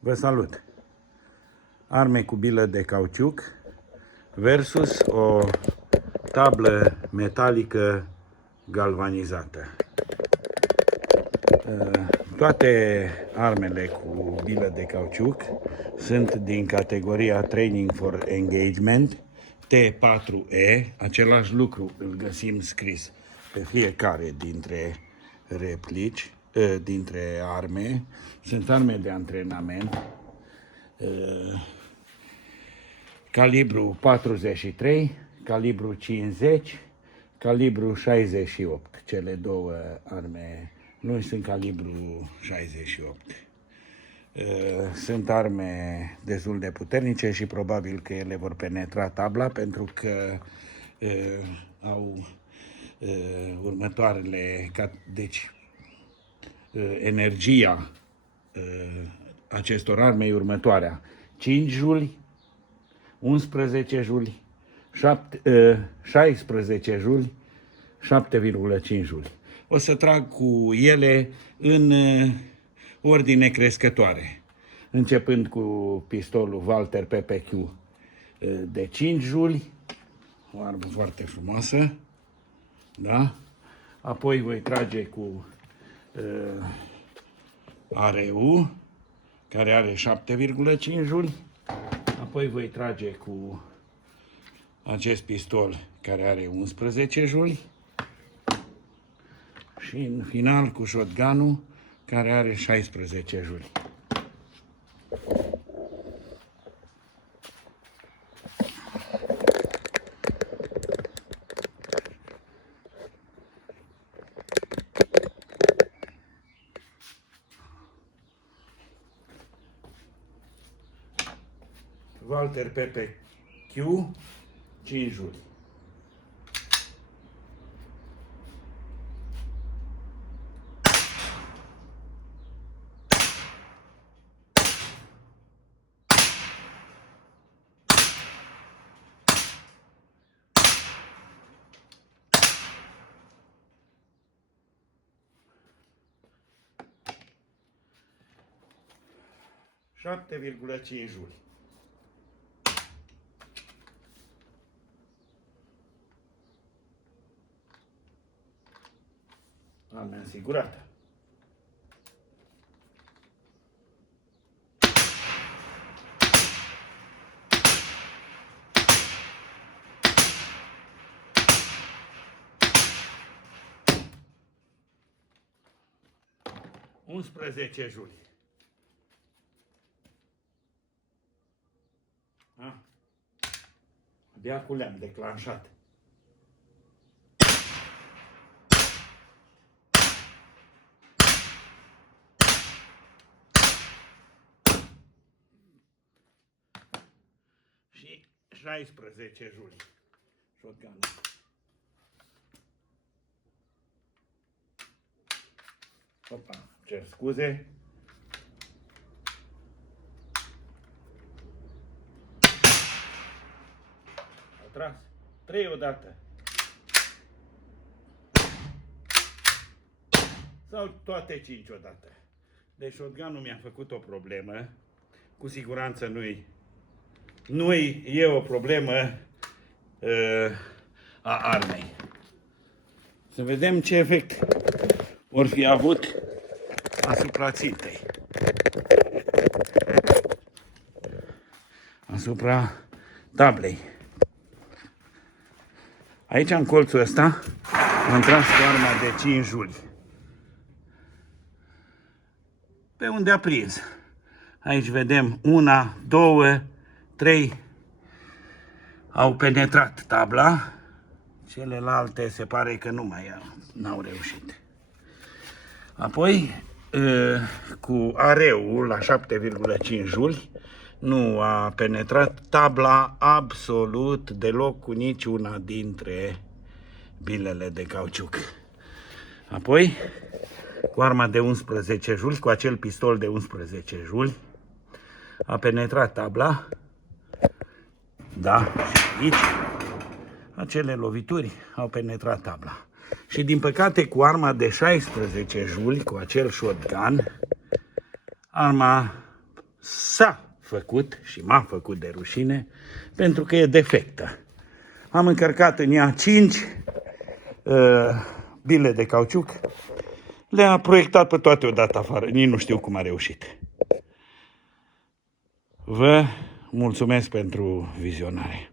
Vă salut! Arme cu bilă de cauciuc versus o tablă metalică galvanizată. Toate armele cu bilă de cauciuc sunt din categoria Training for Engagement T4E. Același lucru îl găsim scris pe fiecare dintre replici, dintre arme. Sunt arme de antrenament, calibru 43, calibru 50, calibru 68. Cele două arme nu sunt calibru 68. Sunt arme destul de puternice și probabil că ele vor penetra tabla pentru că au următoarele, deci energia acestor arme e următoarea: 5 juli, 11 juli, 16 juli, 7,5 juli. O să trag cu ele în ordine crescătoare, începând cu pistolul Walther PPQ de 5 juli, o armă foarte frumoasă, da? Apoi voi trage cu ARU, care are 7,5 juli. Apoi voi trage cu acest pistol care are 11 juli. Și în final cu shotgun-ul care are 16 juli. Walther PPQ 5 juli. Juli. Arme asigurată. Juli. De acum le-am declanșat. Și 16 juli. Shotgun. Opa, cer scuze. Au tras 3 odată. Sau toate 5 odată. Deci shotgun-ul mi-a făcut o problemă. Cu siguranță nu-i e o problemă a armei. Să vedem ce efect vor fi avut asupra țintei. Asupra tablei. Aici, în colțul ăsta, am tras cu arma de 5 juli. Pe unde a prins. Aici vedem 1, 2, 3 au penetrat tabla. Celelalte se pare că nu mai n-au reușit. Apoi, cu areul la 7,5 juli, nu a penetrat tabla absolut deloc cu niciuna dintre bilele de cauciuc. Apoi, cu arma de 11 juli, cu acel pistol de 11 juli, a penetrat tabla. Da, și aici acele lovituri au penetrat tabla. Și din păcate cu arma de 16 juli, cu acel shotgun, arma s-a făcut și m-a făcut de rușine pentru că e defectă. Am încărcat în ea 5 bile de cauciuc. Le-a proiectat pe toate odată afară. Nici nu știu cum a reușit. Vă mulțumesc pentru vizionare.